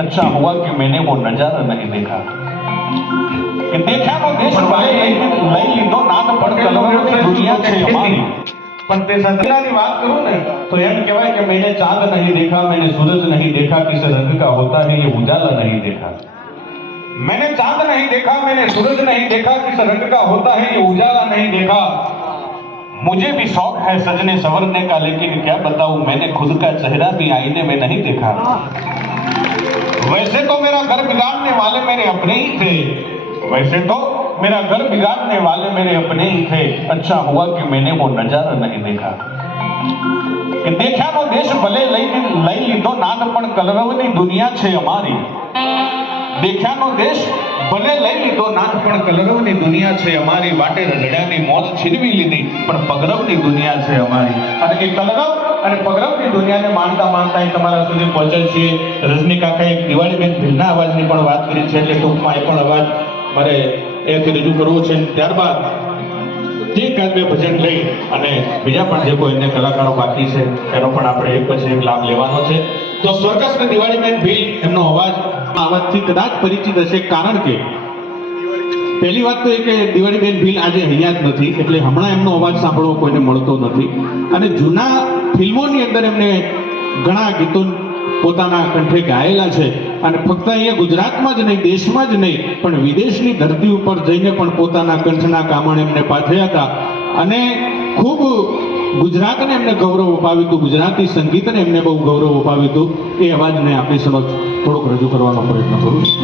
अच्छा हुआ कि मैंने वो नजारा नहीं देखा કે દેખ્યાનો દેશ ભલે લઈ લીધો નાદ પણ કલરવની દુનિયા છે અમારી। પણ તે સત્યની વાત કરું ને તો એમ કહેવાય કે मैंने चांद नहीं देखा, मैंने सूरज नहीं देखा, किस रंग का होता है ये उजाला नहीं देखा। मैंने चांद नहीं देखा, मैंने सूरज नहीं देखा, किस रंग का होता है ये उजाला नहीं देखा। मुझे भी शौक है सजने संवरने का, लेकिन क्या बताऊं मैंने खुद का चेहरा भी आईने में नहीं देखा। वैसे तो मेरा घर बिगाड़ने वाले मेरे अपने ही थे, वैसे तो मेरा घर बिगाड़ने वाले मेरे अपने ही थे। अच्छा हुआ कि मैंने वो नजारा नहीं देखा કે દેખ્યાનો દેશ ભલે લઈ લીધો નાદ પણ કલરવની દુનિયા છે અમારી। દેખ્યાનો દેશ ભલે લઈ લીધો નાદ પણ કલરવની દુનિયા છે અમારી। વાટે રજડાની મોજ છીનવી લીધી પણ પગરવની દુનિયા છે અમારી। અને એ કલરવ અને પગરવની દુનિયાને માનતા માનતા તમારા સુધી પહોંચે છે। રજની કાકાએ એક દિવાળીબેન ભીલના અવાજની પણ વાત કરી છે, એટલે ટૂંકમાં એ પણ અવાજ મારે એથી રજૂ કરવો છે। ત્યારબાદ જે એકાદ બે ભજન લઈ અને બીજા પણ જે કોઈ અન્ય કલાકારો બાકી છે એનો પણ આપણે એક પછી એક લાભ લેવાનો છે। તો સ્વર્ગસ્થ દિવાળીબેન ભીલ એમનો અવાજ આવાજથી કદાચ પરિચિત હશે, કારણ કે પહેલી વાત તો એ કે દિવાળીબેન ભીલ આજે હયાત નથી, એટલે હમણાં એમનો અવાજ સાંભળવો કોઈને મળતો નથી। અને જૂના ફિલ્મોની અંદર એમને ઘણા ગીતો પોતાના કંઠે ગાયેલા છે, અને ફક્ત અહીંયા ગુજરાતમાં જ નહીં, દેશમાં જ નહીં પણ વિદેશની ધરતી ઉપર જઈને પણ પોતાના કંઠના કામણ એમને પાથર્યા હતા। અને ખૂબ ગુજરાતને એમને ગૌરવ અપાવ્યું હતું, ગુજરાતી સંગીતને એમને બહુ ગૌરવ અપાવ્યું હતું। એ અવાજને આપણી સમક્ષ થોડોક રજૂ કરવાનો પ્રયત્ન કરું છું।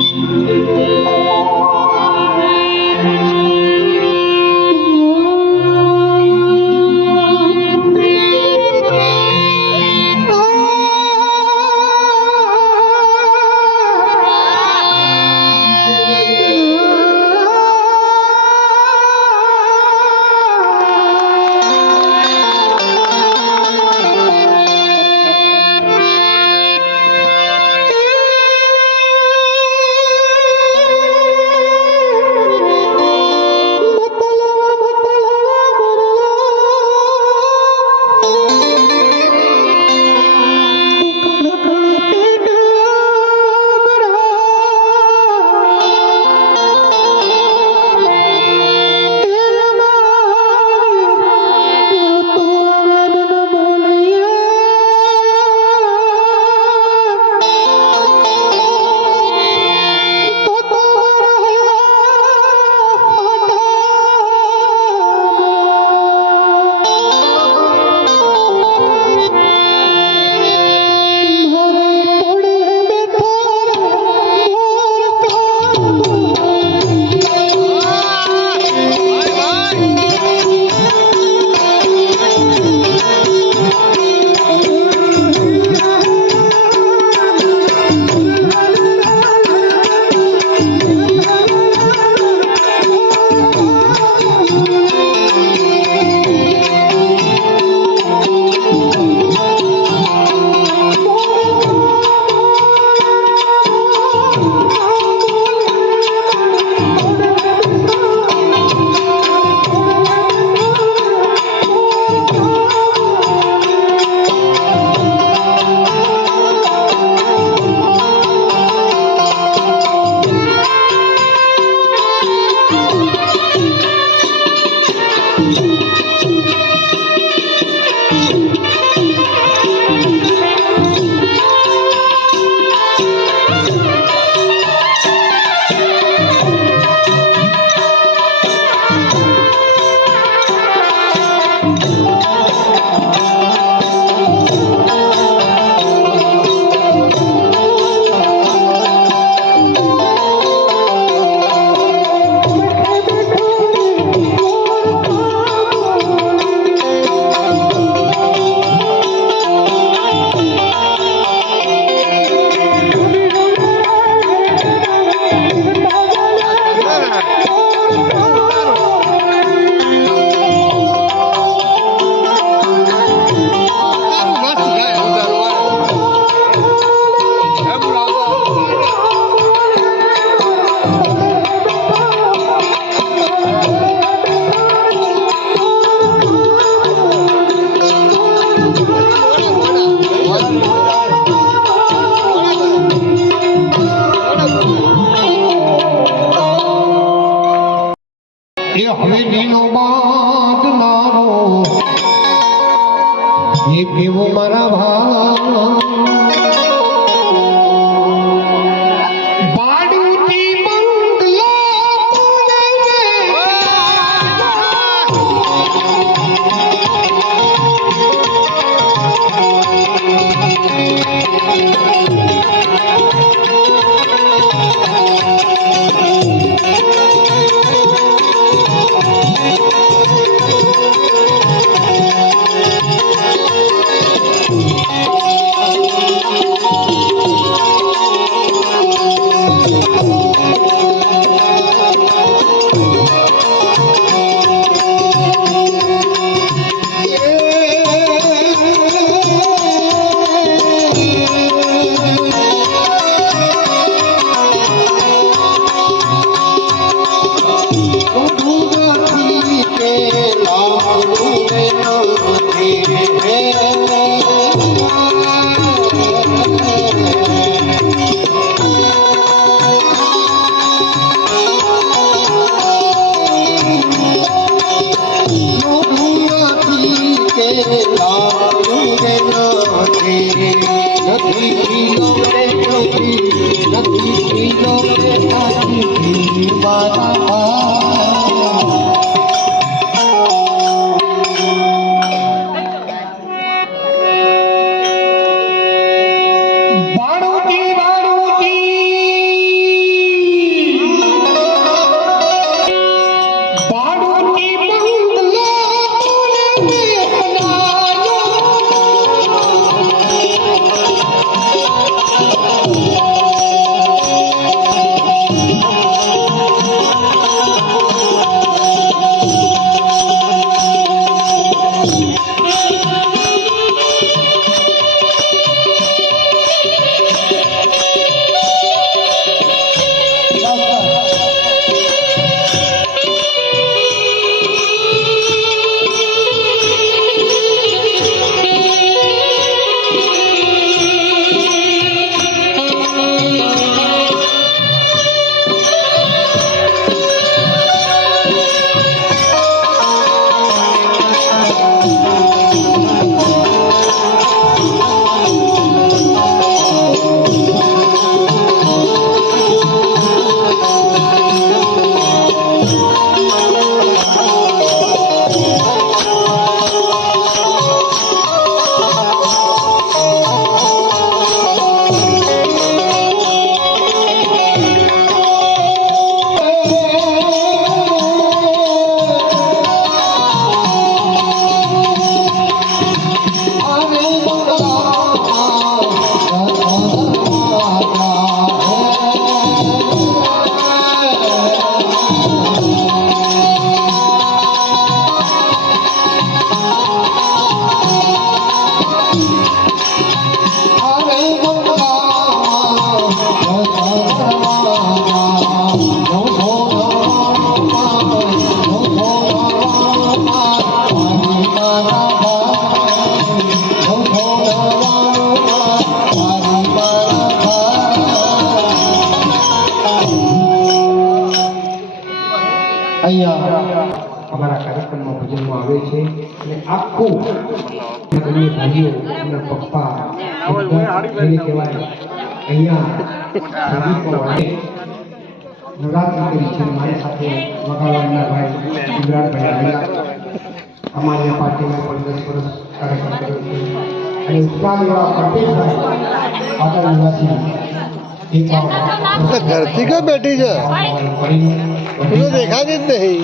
એ હવેલીનો બાંધનારો એ કેવો મારા ભાઈ અમારા કાર્યક્રમમાં ભજનમાં આવે છે અને આખું બંને ભાઈઓ અને પપ્પા જેને કહેવાય અહીંયા નવરાત્રિ કરી છે મારી સાથે વગાડવાના ભાઈ ગુજરાતભાઈ આવ્યા અમારી પાર્ટીમાં પણ 10 વર્ષ કાર્યક્રમ કર્યો છે અને ઉત્સાહવાળા પટેલભાઈ પાટણ નિવાસી घरती का बैठी जा तुम्हें देखा कि नहीं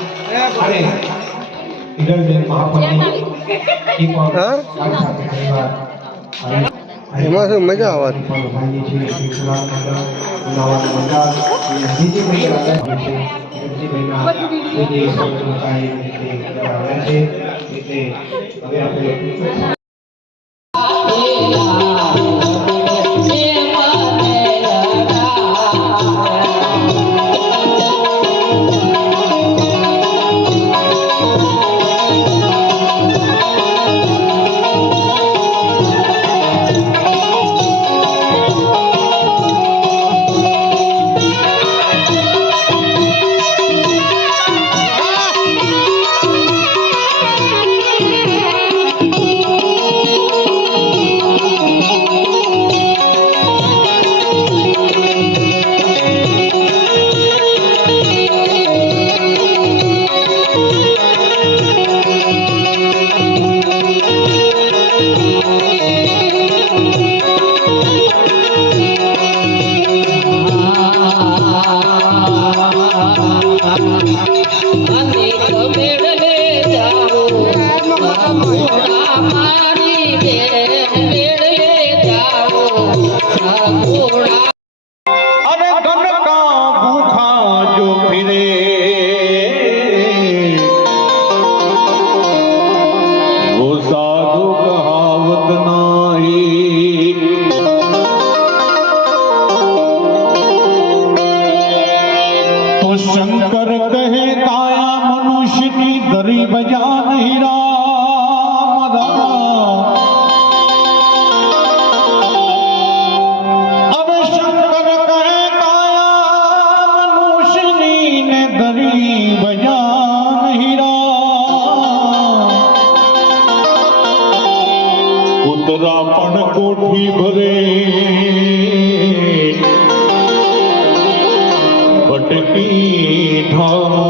एमा से मजा आवा शंकर कहे काया मनुष्य की दरी बजा नहीं राम राम। अब शंकर कहे काया मनुष्य ने दरी बजा नहीं राम। उतरा पण कोठी भरे भटकी ढामो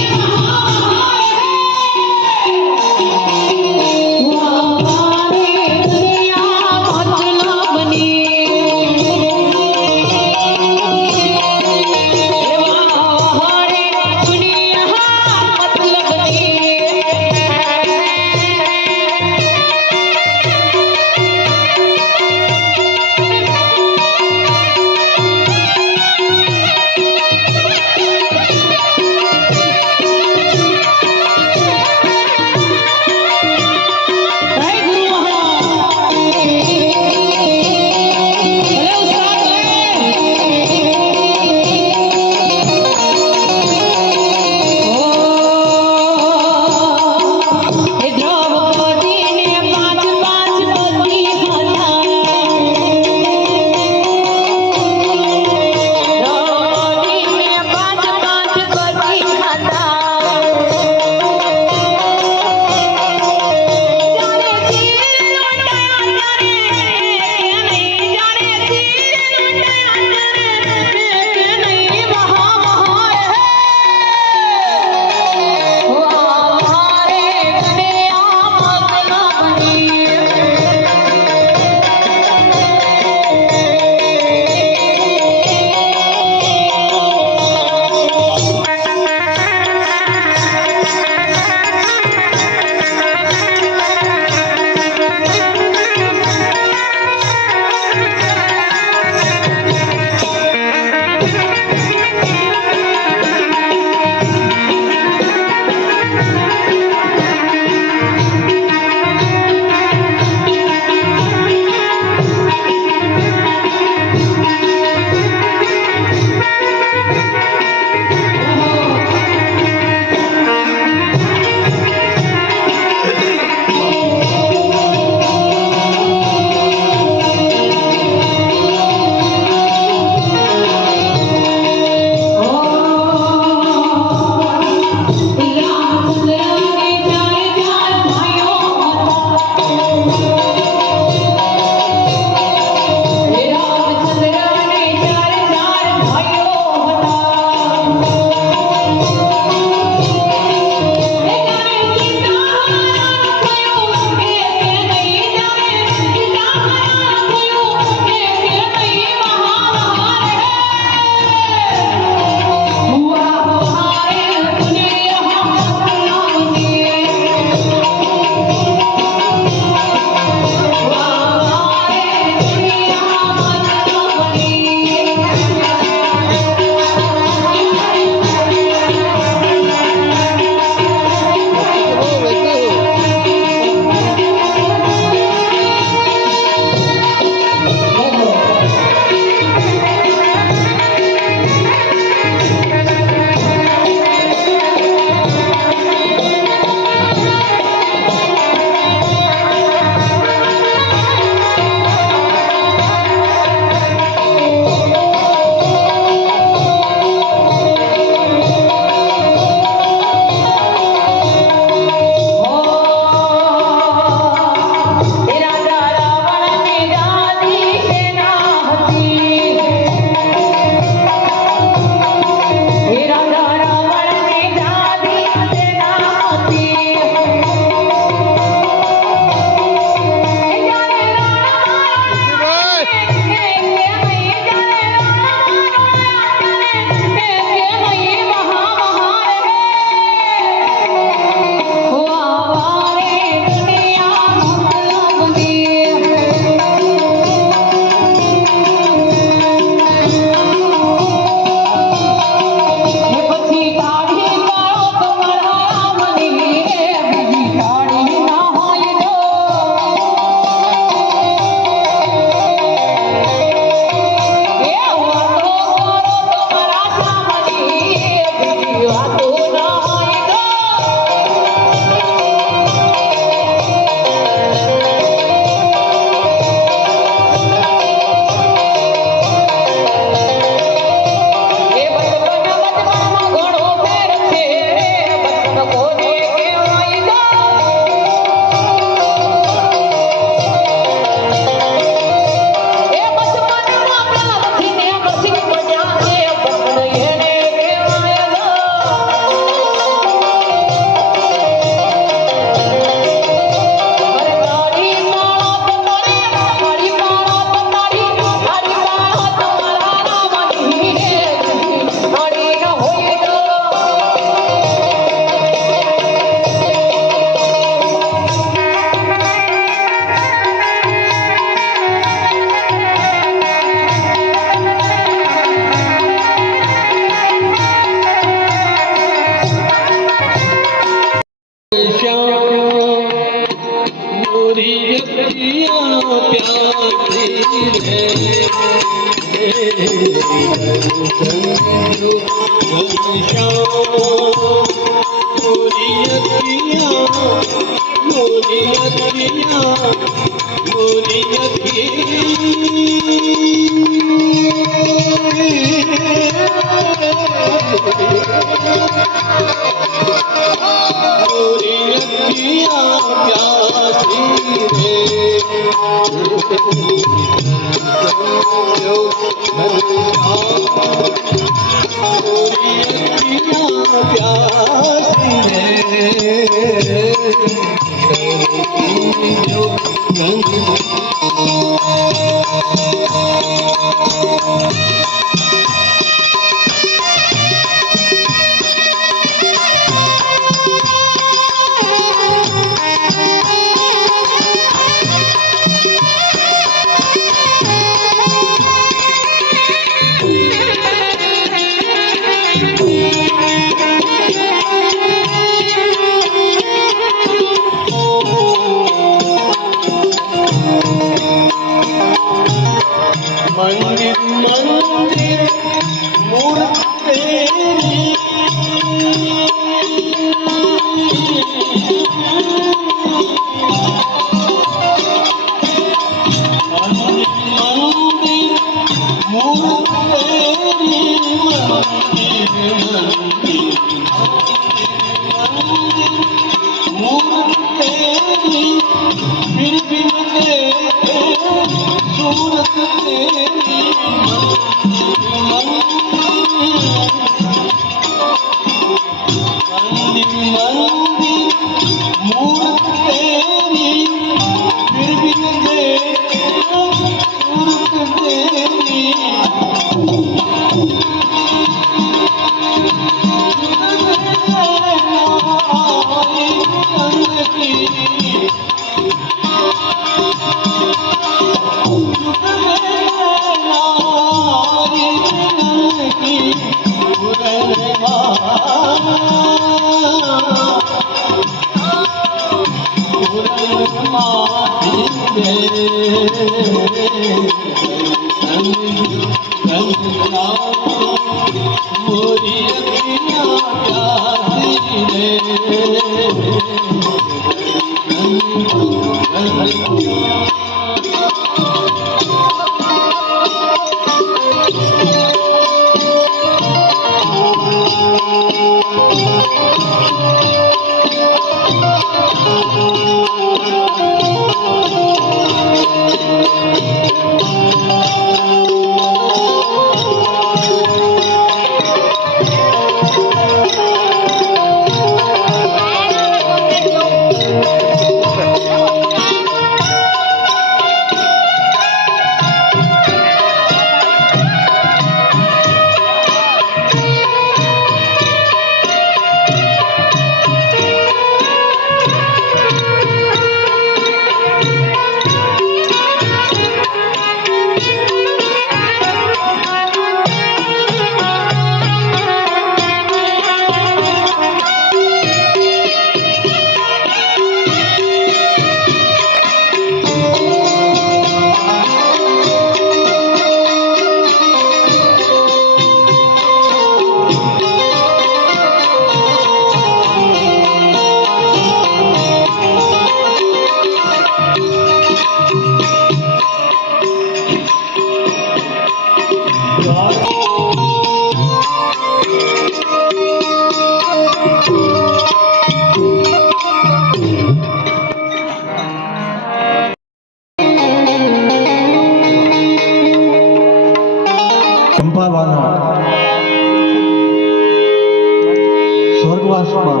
સ્વર્ગવાસમાં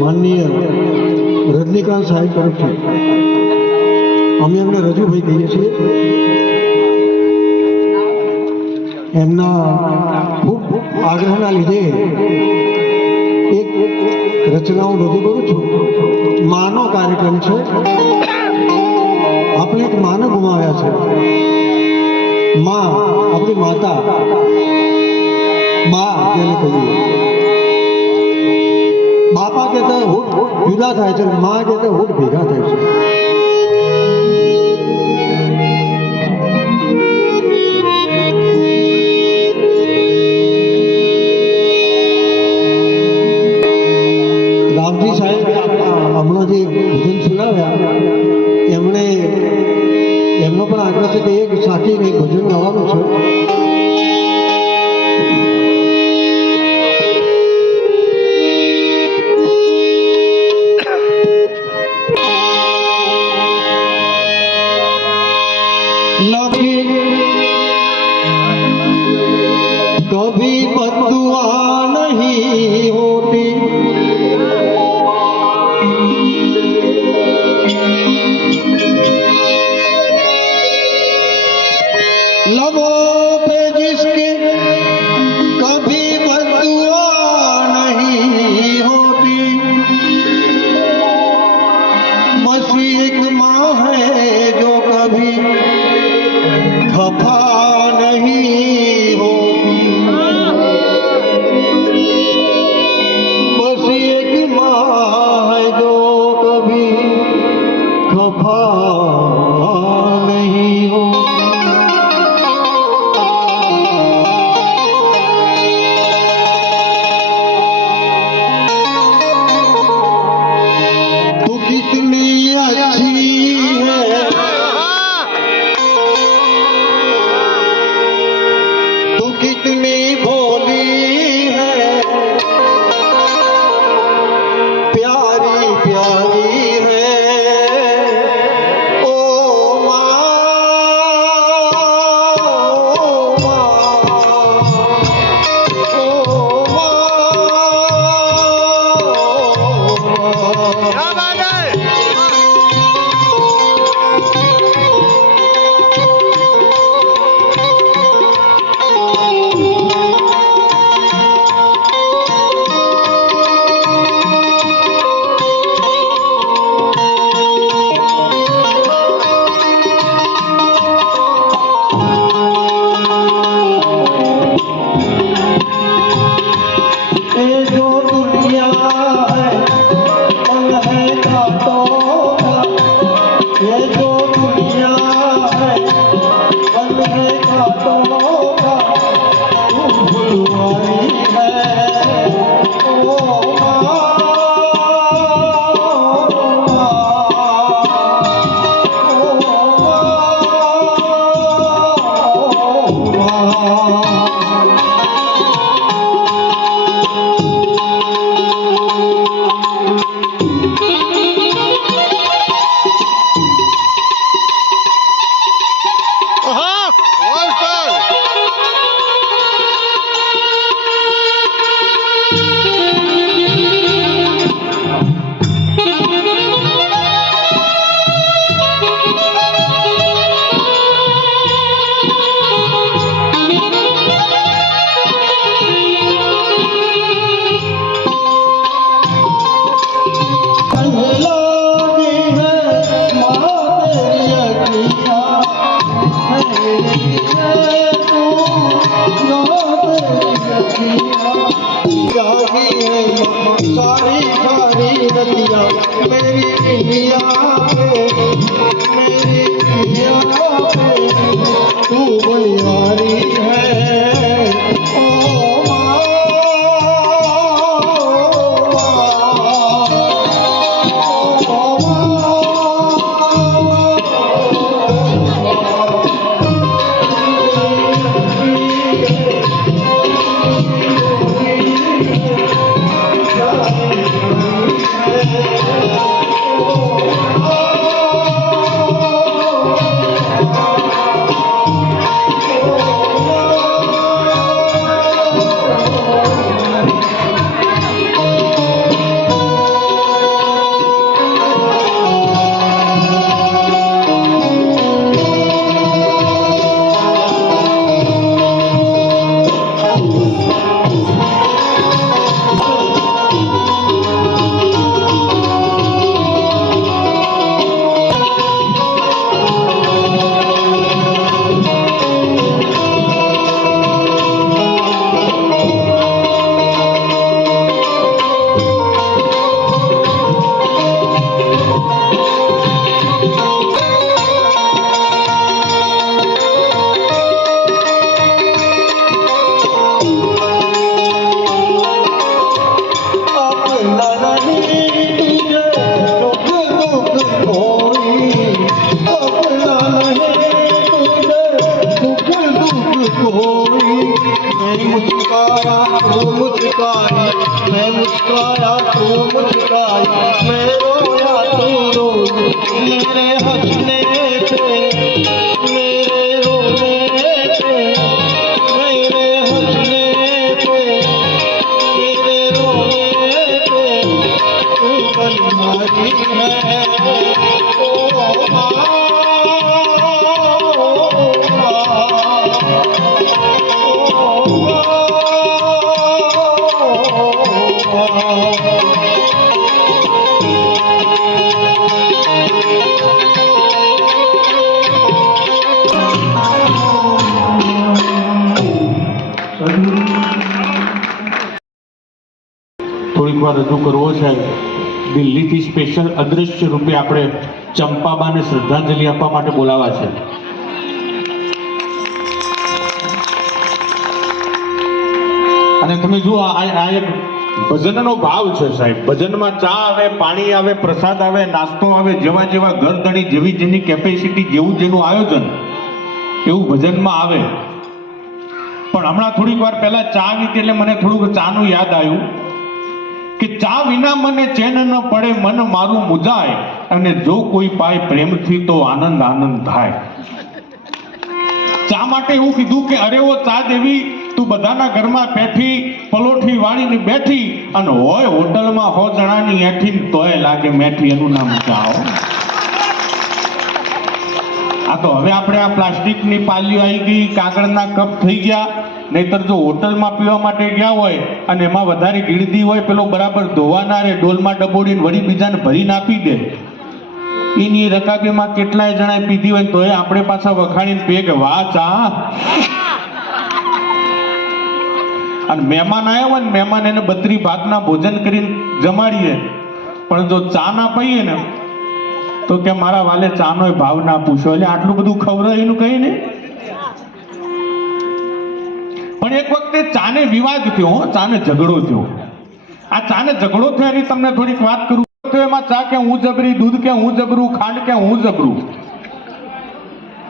માનનીય રજનીકાંત સાહેબ તરફથી અમે એમને રજૂભાઈ કહીએ છીએ. એમના ખૂબ આગ્રહના લીધે એક રચનાઓ રજૂ કરું છું. માનો કાર્યક્રમ છે. આપણે એક માને ગુમાવ્યા છે. માં આપણી માતા, બા જેને કહીએ. બાપા કહેતા હોઠ જુદા થાય છે, માં કહેતા હોઠ ભેગા થાય છે. પાસે એક સાથી કંઈક ભજન ગાવાનું છે. कभी बदुआ नहीं होती, लबों पे जिसके कभी बदुआ नहीं होती, मसी एक माँ है जो कभी खफा नहीं होती, बस एक माँ है जो कभी खफा नहीं होती. तू कितनी अच्छी है, तू कितनी भोली है, प्यारी प्यारी है. ओ माँ, ओ माँ, ओ माँ. क्या बात है. ये जो दुनिया है मन है कांटों का, ये जो दुनिया है मन है कांटों का, तू भुलवाई है. ओ माँ, ओ माँ. सारी सारी नदियाँ मेरी इंडिया पे, मेरी इंडिया पे तू बलियारी है. ओ माँ, ओ माँ. Oh વાર રજૂ કરવો છે. દિલ્હીથી સ્પેશિયલ અદૃશ્ય રૂપે આપણે ચંપાબાને શ્રદ્ધાંજલિ આપવા માટે બોલાવા છે. અને તમે જુઓ આ એક ભજનનો ભાવ છે સાહેબ. ભજનમાં ચા આવે, પાણી આવે, પ્રસાદ આવે, નાસ્તો આવે, જેવા જેવા ઘરધણી, જેવી જેની કેપેસિટી, જેવું જેનું આયોજન, એવું ભજનમાં આવે. પણ હમણાં થોડીક વાર પહેલા ચા આવી એટલે મને થોડુંક ચાનું યાદ આવ્યું કે ચા વિના મને ચેન ન પડે, મન મારું મુજાય, અને જો કોઈ પાય પ્રેમથી તો આનંદ આનંદ થાય. ચા માટે એવું કીધું કે અરે ઓ ચા દેવી, તું બધાના ઘરમાં પેઠી પલોઠી વાળીને બેઠી, અને હોય હોટલમાં 100 જણાની એઠી, તોય લાગે મેઠી, એનું નામ ચા. આ તો હવે આપણે આ પ્લાસ્ટિકની પાલીઓ આવી ગઈ, કાગળના કપ થઈ ગયા. નહીતર જો હોટલમાં પીવા માટે ગયા હોય અને એમાં વધારે ગીળદી હોય, પેલો બરાબર ધોવાના રે, ડોલમાં ડબોડીને વળી બીજાને ભરીને આપી દે. એની રકાબીમાં કેટલાય જણાએ પીધી હોય, તોય આપણે પાછા વખાણીને પીએ કે વાહ ચા. અને મહેમાન આવ્યા હોય ને, મહેમાન એને 32 ભાગના ભોજન કરીને જમાડીએ, પણ જો ચા ના પીએ ને તો કે મારા વાલે ચાનો ભાવ ના પૂછો. એટલે આટલું બધું ખવડાવે એનું કઈ નહીં. પણ એક વખતે ચાને વિવાદ થયો, ચાને ઝઘડો થયો. આ ચાને ઝઘડો થયો એની તમને થોડીક વાત કરું. એમાં ચા કે હું જબરી, દૂધ કે હું જબરું, ખાંડ કે હું જબરું.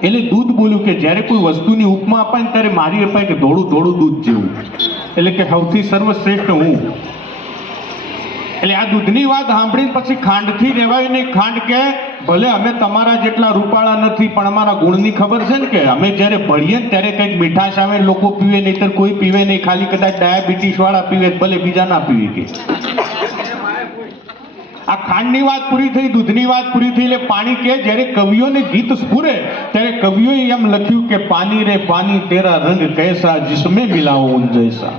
એટલે દૂધ બોલ્યું કે જ્યારે કોઈ વસ્તુની ઉપમા અપાય ને ત્યારે મારી અપાય કે ધોળું ધોળું દૂધ જેવું, એટલે કે સૌથી સર્વશ્રેષ્ઠ હું. એટલે આ દૂધની વાત સાંભળીને પછી ખાંડથી રહેવાય નહીં. ખાંડ કે ભલે અમે તમારા જેટલા રૂપાળા નથી, પણ અમારા ગુણની ખબર છે ને, કે અમે જ્યારે ભળીએ ને ત્યારે કંઈક મીઠાશ આવે, લોકો પીવે, નહીતર કોઈ પીવે નહીં. ખાલી કદાચ ડાયાબિટીસ વાળા પીવે, ભલે બીજા ના પીવે. કે આ ખાંડની વાત પૂરી થઈ, દૂધની વાત પૂરી થઈ. એટલે પાણી કે જ્યારે કવિઓને ગીત સ્ફુરે ત્યારે કવિઓએ એમ લખ્યું કે પાણી રે પાણી તેરા રંગ કૈસા, જિસમે મિલાઓ ઉન જૈસા.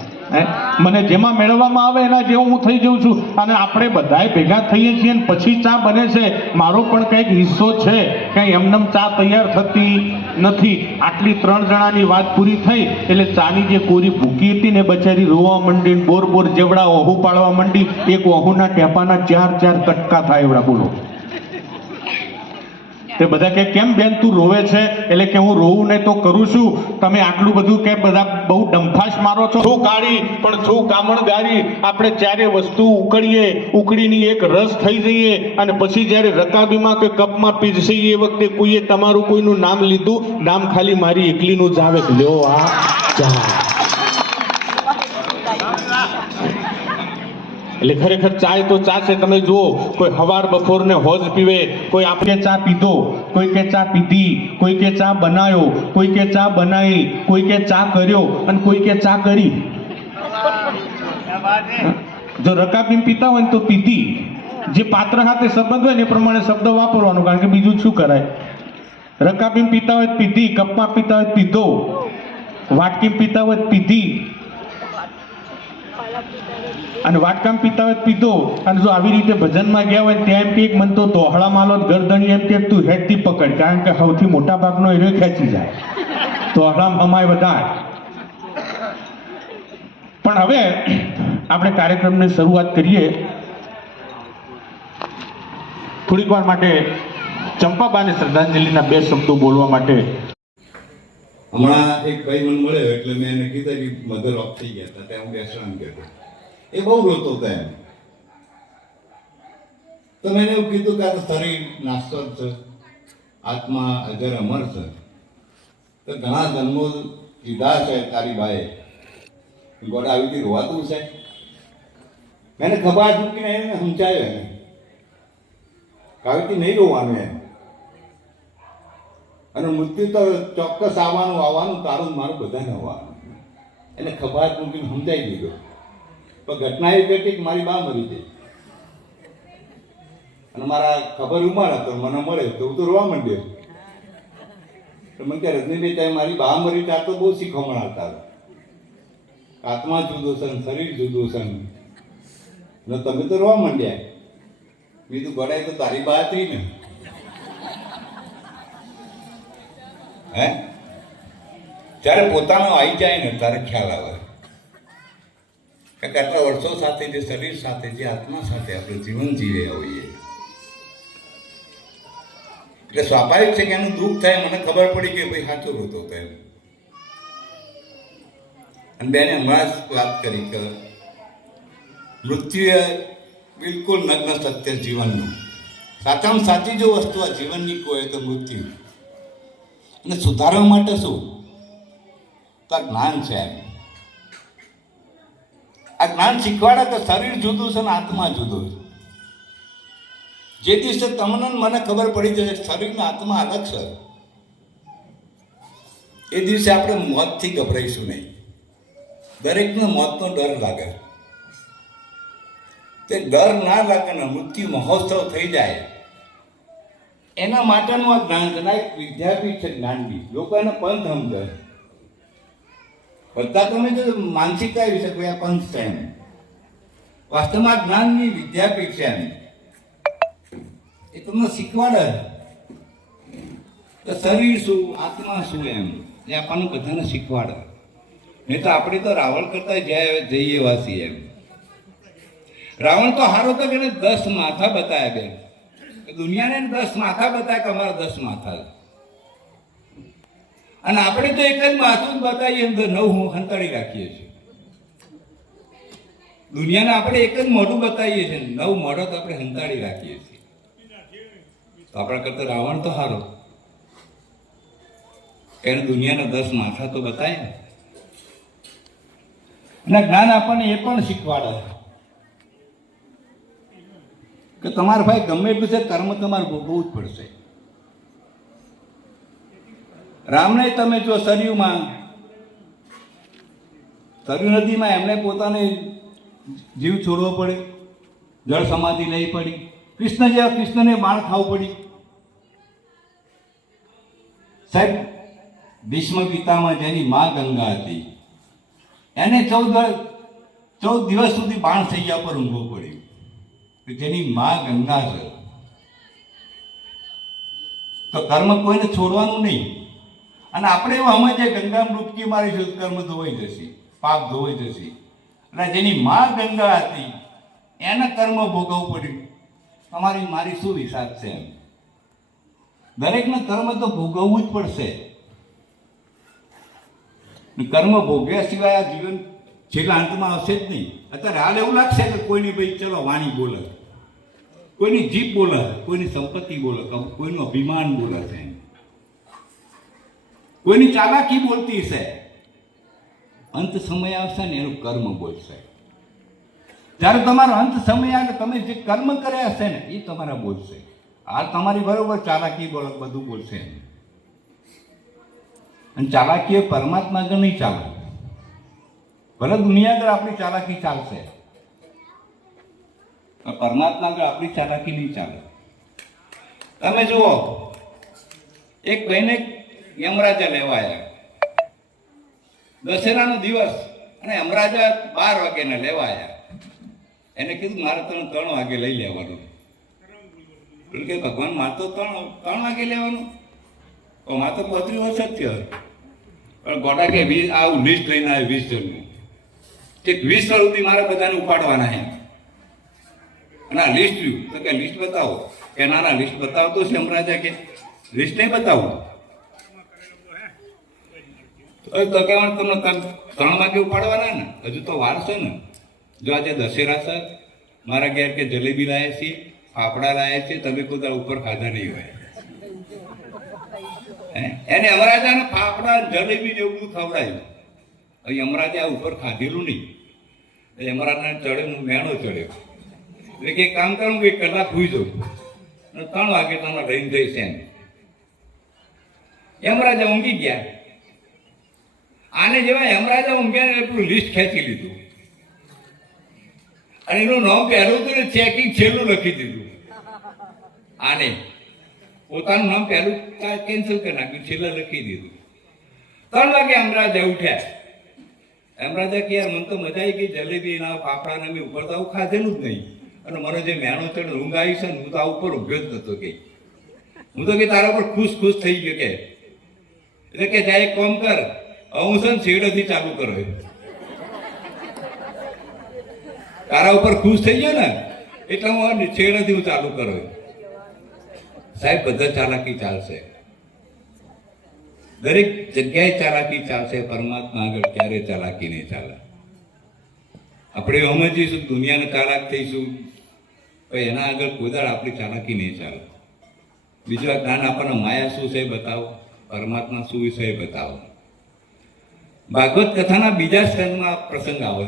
મને જેમાં મેળવવામાં આવે એના જેવું હું થઈ જાઉં છું. અને આપણે બધાય ભેગા થઈએ છીએ ને પછી ચા બને છે. મારો પણ કંઈક હિસ્સો છે. કંઈ એમનેમ ચા તૈયાર થતી નથી. આટલી 3 જણાની વાત પૂરી થઈ એટલે ચાની જે કોરી ભૂકી હતી ને, બચારી રોવા માંડી, બોર બોર જેવડા ઓહુ પાડવા માંડી. એક ઓહુના ટેપાના 4 કટકા થાય એવડા. બોલો. તે બધા કે કેમ બેન તું રોવે છે? એટલે કે હું રોવું નહીં તો કરું છું. તમે આટલું બધું કે બધા બહુ ડંફાશ મારો છો. શું કાઢી પણ શું કામણ ગારી. આપણે જ્યારે વસ્તુ ઉકળીએ, ઉકળીની એક રસ થઈ જઈએ, અને પછી જ્યારે રકાબીમાં કે કપમાં પીરસીએ એ વખતે કોઈએ તમારું કોઈનું નામ લીધું, નામ ખાલી મારી એકલીનું જ આવે. લ્યો આ ચા. એટલે ખરેખર ચાય તો ચા છે. તમે જુઓ, કોઈ હવાર બપોર ને હોજ પીવે, કોઈ આપણે ચા પીધો, કોઈ કે ચા પીધી, કોઈ કે ચા બનાવ્યો, કોઈ કે ચા બનાવી, કોઈ કે ચા કર્યો, અને કોઈ કે ચા કરી. જો રકાબી પીતા હોય ને તો પીધી. જે પાત્ર સાથે સંબંધ હોય ને એ પ્રમાણે શબ્દ વાપરવાનો, કારણ કે બીજું શું કરાય. રકાબી પીતા હોય પીધી, કપમાં પીતા હોય પીધો, વાટકી પીતા હોય પીધી, અને વાટકામ પીતા હોય પીધો. અને જો આવી રીતે ભજનમાં ગયા હોય ત્યાં એમ કે મન તો તોહળા માલો ગરદણી એમ કે તું હેડથી પકડ, કારણ કે સૌથી મોટા ભાગનો એનો ખેંચી જાય. તોહળામ અમાય બધા. પણ હવે આપણે કાર્યક્રમની શરૂઆત કરીએ. થોડીક વાર માટે ચંપાબાને શ્રદ્ધાંજલિના 2 શબ્દો બોલવા માટે. હમણાં એક ભાઈ મને મળ્યો એટલે મેં એને કીધું કે મધર ઓફ થઈ ગયા હતા, ત્યાં હું બેસવાનું કહેતો. એ બહુ રોતો હતો એમ. તો મેં એવું કીધું કે આ તો શરીર નાશવંત છે, આત્મા અજર અમર છે. તો ઘણા જન્મો લીધા છે તારી બાએ, ગોડા આવી રીતે રોવાતું છે. મેં ખબર મૂકીને એને સમજાયો એને કાવીથી નહીં રોવાનું એમ. અને મૃત્યુ તો ચોક્કસ આવવાનું તારું મારું બધાને આવવાનું. એને ખભાત મૂકીને સમજાઈ દીધો. પણ ઘટના એવી ઘટી કે મારી બા મરી ગઈ અને મારા ખબર ઉમાડ હતો, મને મળે તો હું તો રોવા માંડ્યો. તો મને કે રજનીભાઈ ત્યાં મારી બા મરી ત્યાં તો બહુ શીખવણ આવતા. આત્મા જુદો છે, શરીર જુદું છે, ને તમે તો રોવા માંડ્યા. બીજું ગડાય તો તારી બા હતી ને. હે જ્યારે પોતાનો આવી જાય ને ત્યારે ખ્યાલ આવે. કારણ કે આટલા વર્ષો સાથે જે શરીર સાથે જે આત્મા સાથે આપણે જીવન જીવ્યા હોઈએ એટલે સ્વાભાવિક છે કે એનું દુઃખ થાય. મને ખબર પડી કે ભાઈ સાચો રોતો હતો એમ. અને બેને હમણાં જ વાત કરી કે મૃત્યુ એ બિલકુલ નગ્ન સત્ય જીવનનું. સાચામાં સાચી જો વસ્તુ આ જીવનની કોઈ તો મૃત્યુ. અને સુધારવા માટે શું? તો આ જ્ઞાન છે એમ. આ જ્ઞાન શીખવાડે કે શરીર જુદું છે ને આત્મા જુદું છે. જે દિવસે તમને મને ખબર પડી જશે શરીર ને આત્મા અલગ છે, એ દિવસે આપણે મોતથી ગભરાઈશું નહીં. દરેકને મોતનો ડર લાગે. તે ડર ના લાગે ને મૃત્યુ મહોત્સવ થઈ જાય એના માટેનું આ જ્ઞાન છે. એક વિદ્યાપીઠ છે જ્ઞાનની. લોકો એને પંથ સમજે. બધા તમે જો માનસિકતા વિશે કોઈ આ પંથ છે એમ. વાસ્તવમાં જ્ઞાનની વિદ્યાપીઠ છે એમ. એ તમને શીખવાડે કે શરીર શું આત્મા શું એમ. એ આપણને બધાને શીખવાડે. નહીં તો આપણે તો રાવણ કરતા જઈએ વાસી એમ. રાવણ તો હારો તો કે 10 માથા બતાવ્યા બેન. દુનિયાને 10 માથા બતાવ્યા કે અમારા 10 માથા. અને આપણે તો એક જ માથું બતાવીએ તો 9 હંતાડી રાખીએ છીએ. દુનિયાને આપણે એક જ મોઢું બતાવીએ છીએ, 9 મોઢો તો આપણે હંતાડી રાખીએ છીએ. તો આપણા કરતા રાવણ તો હારો, એને દુનિયાના 10 માથા તો બતાવે. અને જ્ઞાન આપણને એ પણ શીખવાડે કે તમારે ભાઈ ગમે એટલું છે કર્મ તમારે ભોગવવું જ પડશે. રામને તમે જો સરયુ નદીમાં એમને પોતાને જીવ છોડવો પડે, જળ સમાધિ લઈ પડી. કૃષ્ણને બાણ ખાવું પડી. સાહેબ ભીષ્મ પિતામાં જેની મા ગંગા હતી એને 14 દિવસ સુધી બાણ થયા પર ઊંઘવું પડ્યું. જેની મા ગંગા છે તો કર્મ કોઈને છોડવાનું નહીં. અને આપણે એવું સમજીએ ગંગામાં ડૂબકી મારીશું કર્મ ધોવાઈ જશે, પાપ ધોવાઈ જશે. અને જેની મા ગંગા હતી એને કર્મ ભોગવવું પડ્યું. તમારી મારી શું વિષાદ છે એમ. દરેકને કર્મ તો ભોગવવું જ પડશે. કર્મ ભોગ્યા સિવાય આ જીવન છેલ્લા અંતમાં આવશે જ નહીં. અત્યારે હાલ એવું લાગશે કે કોઈની ભાઈ ચલો વાણી બોલે, કોઈની જીભ બોલે, કોઈની સંપત્તિ બોલે, કોઈનું અભિમાન બોલે છે, કોઈની ચાલાકી બોલતી છે. અંત સમય આવશે ને એનું કર્મ બોલશે. જ્યારે તમારો અંત સમય આવે તમે જે કર્મ કર્યા હશે ને એ તમારા બોલશે. હાલ તમારી બરોબર ચાલાકી બોલે, બધું બોલશે. અને ચાલાકી એ પરમાત્મા આગળ નહીં ચાલે. ભલે દુનિયા આગળ આપણી ચાલાકી ચાલશે, પરમાત્મા આગળ આપણી ચાલાકી નહીં ચાલે. તમે જુઓ, એક ભાઈને યમરાજા લેવા આવ્યા. દશેરાનો દિવસ અને યમરાજા 12 વાગ્યાના લેવા આવ્યા. એને કીધું મારે 3 વાગે લઈ લેવાનું. કે ભગવાન મારે તો 3 વાગે લેવાનું. મારે તો 35 વર્ષ જ થયો. પણ ગોડા કે આવું લિસ્ટ લઈને આવે 20 જણનું. કે 20 વર્ષ સુધી મારે બધાને ઉપાડવાના છે. અને આ લિસ્ટ જોયું તો કે લિસ્ટ બતાવો. કે ના લિસ્ટ બતાવતો છે યમરાજા કે લિસ્ટ નહીં બતાવો. તો કે તમને 3 વાગે ઉપાડવાના ને, હજુ તો વાર છે ને. જો આજે દશેરા છે, મારા ઘેર કે જલેબી લાયા છીએ, ફાફડા લાયા છે, તમે કોઈ ઉપર ખાધા નહીં હોય. એને યમરાજાને ફાફડા જલેબી જેવું બધું ખવડાયું. યમરાજા ઉપર ખાધેલું નહીં. યમરાજને ચડ્યો મેણો ચડ્યો. એટલે કે કામ કરું કે 1 કલાક સુઈ જાઉં અને 3 વાગે તમે લઈને જઈશ એમ. યમરાજા ઊંઘી ગયા. આને જેવા યમરાજા ઊંઘ્યા એટલું લિસ્ટ ખેંચી લીધું અને એનું નામ પહેલું તો ચેકિંગ છેલ્લું લખી દીધું. આને પોતાનું નામ પહેલું કેન્સલ કરી નાખ્યું, છેલ્લે લખી દીધું. 3 વાગે યમરાજા ઉઠ્યા. યમરાજા કે યાર મને તો મજા આવી ગઈ, જલેબી ના ફાફડા ને મેં ઉપર તો આવું ખાધેલું જ નહીં. અને મને જે મેણો ચડ ઊંઘ આવી છે ને, હું તો આ ઉપર ઊભ્યો જ નતો. કે હું તો કે તારા પર ખુશ થઈ ગયો. કે એટલે કે જાય એક કામ કર, હું છે ને છેડેથી ચાલુ કરો. તારા ઉપર ખુશ થઈ ગયો ને એટલે હું છેડેથી હું ચાલુ કરો. સાહેબ બધા ચાલાકી ચાલશે, દરેક જગ્યાએ ચાલાકી ચાલશે, પરમાત્મા આગળ ક્યારે ચાલાકી નહીં ચાલે. આપણે સમજીશું દુનિયાને ચાલાક થઈશું, પણ એના આગળ કોઈ દાડ આપણી ચાલાકી નહીં ચાલે. બીજું આ જ્ઞાન આપણને માયા શું છે બતાવો, પરમાત્મા શું છે બતાવો. ભાગવત કથાના બીજા સ્કંદમાં પ્રસંગ આવે.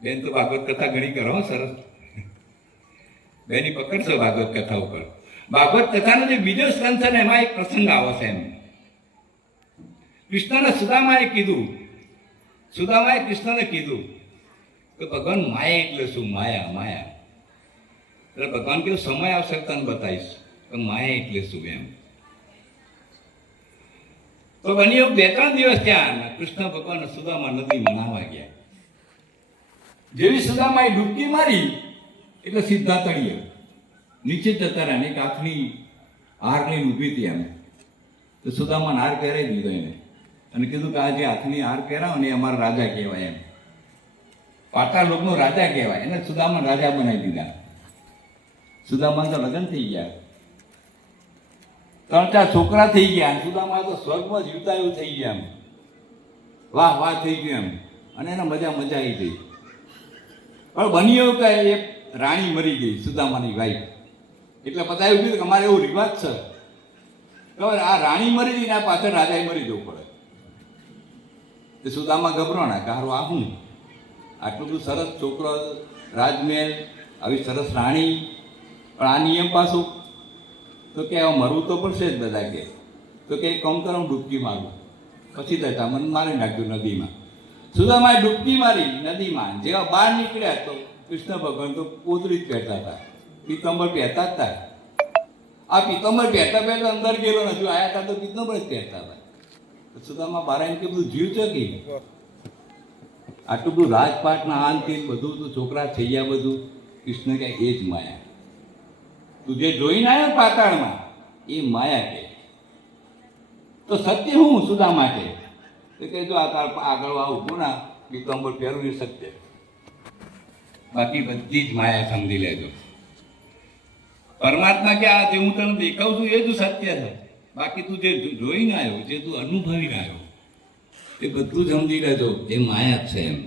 બેન તો ભાગવત કથા ઘણી કરો સરસ, બેની પકડશો ભાગવત કથા ઉપર. ભાગવત કથાનો જે બીજો સ્કંદ છે ને એમાં એક પ્રસંગ આવે છે. એમ કૃષ્ણને સુદામાએ કીધું, સુદામાએ કૃષ્ણને કીધું કે ભગવાન માયા એટલે શું? માયા માયા એટલે ભગવાન કેવું સમય આવશે તને બતાવીશ કે માયા એટલે શું એમ. તો બન્યું 2-3 દિવસ ત્યાં કૃષ્ણ ભગવાન સુદામા નદીમાં નાહવા ગયા. જેવી સુદામાએ ડૂબકી મારી એટલે સીધા તળિયે નીચે જતા રહ્યા. એક હાથની હાર લઈને ઊભી હતી એમ. તો સુદામાને હાર પહેરાવી દીધો એને અને કીધું કે આ જે હાથની હાર પહેરાવો ને એ અમારા રાજા કહેવાય એમ. પાતાળ લોકનો રાજા કહેવાય. એને સુદામાને રાજા બનાવી દીધા. સુદામાને તો લગ્ન થઈ ગયા, 3-4 છોકરા થઈ ગયા. સુદામા તો સ્વર્ગમાં જીવતા એવું થઈ ગયા એમ. વાહ વાહ થઈ ગયું એમ. અને એને મજા આવી ગઈ. પણ બની એવું કે એક રાણી મરી ગઈ, સુદામાની વાઈફ. એટલે બધા એવું કીધું કે અમારે એવું રિવાજ છે ખબર, આ રાણી મરી ગઈ ને આ પાછળ રાજાએ મરી જવું પડે. તો સુદામા ગભરાણા કે હારું આ હું આટલું બધું સરસ છોકરો, રાજમહેલ, આવી સરસ રાણી, પણ આ નિયમ પાછું તો કે મરવું તો પડશે જ બધા કે. તો કે એક કામ કરો ડૂબકી મારું, પછી દતા મને મારી નાખ્યું નદીમાં. સુદામાએ ડૂબકી મારી નદીમાં. જેવા બહાર નીકળ્યા તો કૃષ્ણ ભગવાન તો પોતરી જ પહેરતા હતા, પીતાંબર પહેરતા જ હતા. આ પીતાંબર પહેરતા પહેરતા અંદર ગયેલો નથી, આયા હતા તો પીતાંબર જ પહેરતા હતા. સુદામા બહાર આવીને કે બધું જીવ છે કે આટલું બધું રાજપાટના આનથી બધું તો છોકરા થઈ ગયા બધું. કૃષ્ણ કે એ જ માયા, તું જે જોઈને આવ્યો પાતાળમાં એ માયા કે. તો સત્ય હું સુદામા કે જો આગળ આવું ના પીતાંબર પહેરવું એ સત્ય, બાકી બધી જ માયા સમજી લેજો. પરમાત્મા કે આ જે હું તને દેખાઉં છું એ જ સત્ય છે, બાકી તું જે જોઈને આવ્યો, જે તું અનુભવીને આવ્યો એ બધું સમજી લેજો એ માયા જ છે એમ.